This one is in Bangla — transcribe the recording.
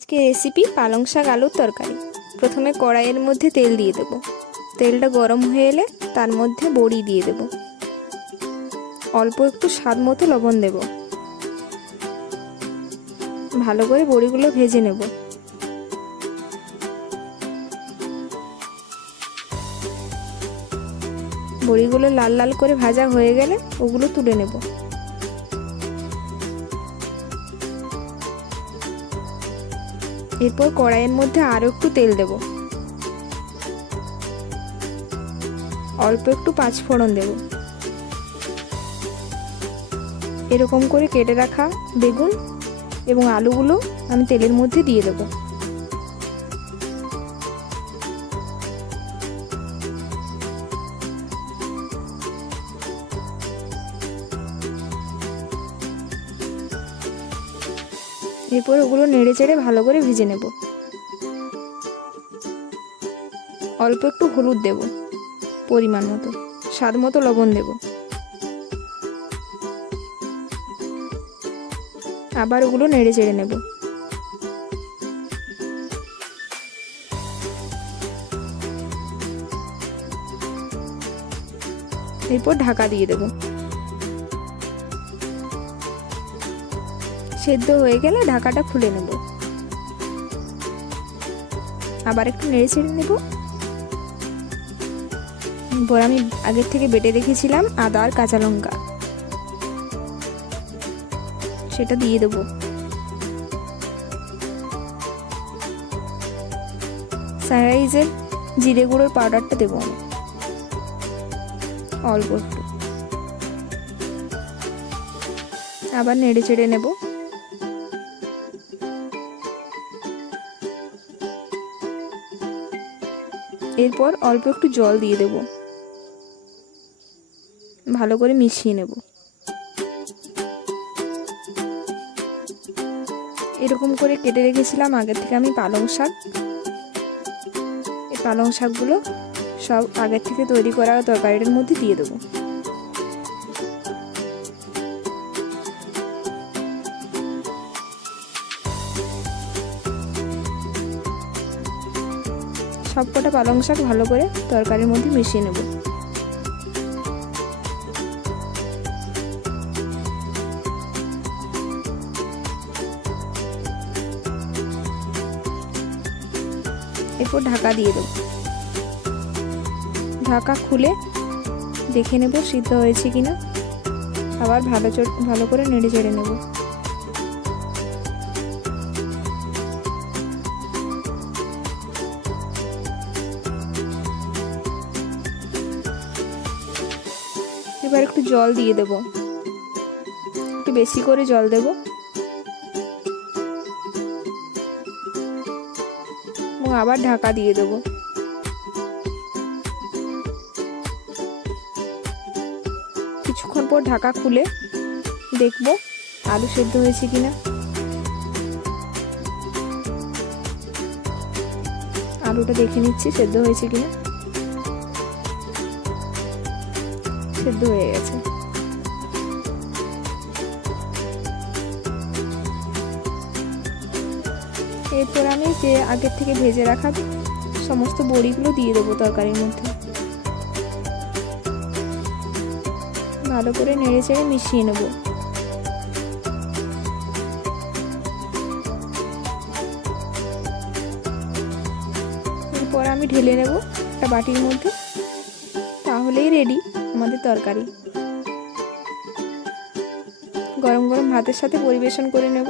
আজকে রেসিপি পালং শাক আলুর তরকারি। প্রথমে কড়াইয়ের মধ্যে তেল দিয়ে দেব। তেলটা গরম হয়ে এলে তার মধ্যে বড়ি দিয়ে দেব। অল্প একটু স্বাদ মতো লবণ দেব। ভালো করে বড়িগুলো ভেজে নেব। বড়িগুলো লাল লাল করে ভাজা হয়ে গেলে ওগুলো তুলে নেব। এরপর কড়াইয়ের মধ্যে আরও একটু তেল দেব। অল্প একটু পাঁচফোড়ন দেব। এরকম করে কেটে রাখা বেগুন এবং আলুগুলো আমি তেলের মধ্যে দিয়ে দেব। এরপর ওগুলো নেড়ে চেড়ে ভালো করে ভেজে নেব। অল্প একটু হলুদ দেব, পরিমাণ মতো, স্বাদ মতো লবণ দেব। আবার ওগুলো নেড়ে চেড়ে নেব। এরপর ঢাকা দিয়ে দেব। সেদ্ধ হয়ে গেলে ঢাকাটা খুলে নেব। আবার একটু নেড়ে ছেড়ে নেব। এরপর আমি আগের থেকে বেটে রেখেছিলাম আদা আর কাঁচা লঙ্কা, সেটা দিয়ে দেব। সানরাইজের জিরে গুঁড়োর পাউডারটা দেবো আমি অল্প একটু। আবার নেড়ে চেড়ে নেব। এরপর অল্প একটু জল দিয়ে দেব। ভালো করে মিশিয়ে নেব। এরকম করে কেটে রেখেছিলাম আগের থেকে আমি পালং শাক। এই পালং শাকগুলো সব আগের থেকে তৈরি করা তরকারিটার মধ্যে দিয়ে দেবো। সবকটা পালং শাক ভালো করে তরকারির মধ্যে মিশিয়ে নেব। এরপর ঢাকা দিয়ে দেব। ঢাকা খুলে দেখে নেব সিদ্ধ হয়েছে কিনা। আবার ভালো করে নেড়ে চেড়ে নেব। এবার একটু জল দিয়ে দেব, একটু বেশি করে জল দেব। এবং আবার ঢাকা দিয়ে দেব। কিছুক্ষণ পর ঢাকা খুলে দেখব আলু সেদ্ধ হয়েছে কিনা। আলুটা দেখে নিচ্ছি সেদ্ধ হয়েছে কিনা। সেদ্ধ হয়ে গেছে। এরপর আমি যে আগের থেকে ভেজে রাখা সমস্ত বড়িগুলো দিয়ে দেবো তরকারির মধ্যে। ভালো করে নেড়ে চেড়ে মিশিয়ে নেব। এরপর আমি ঢেলে নেব একটা বাটির মধ্যে। তাহলেই রেডি আমাদের তরকারি। গরম গরম ভাতের সাথে পরিবেশন করে নেব।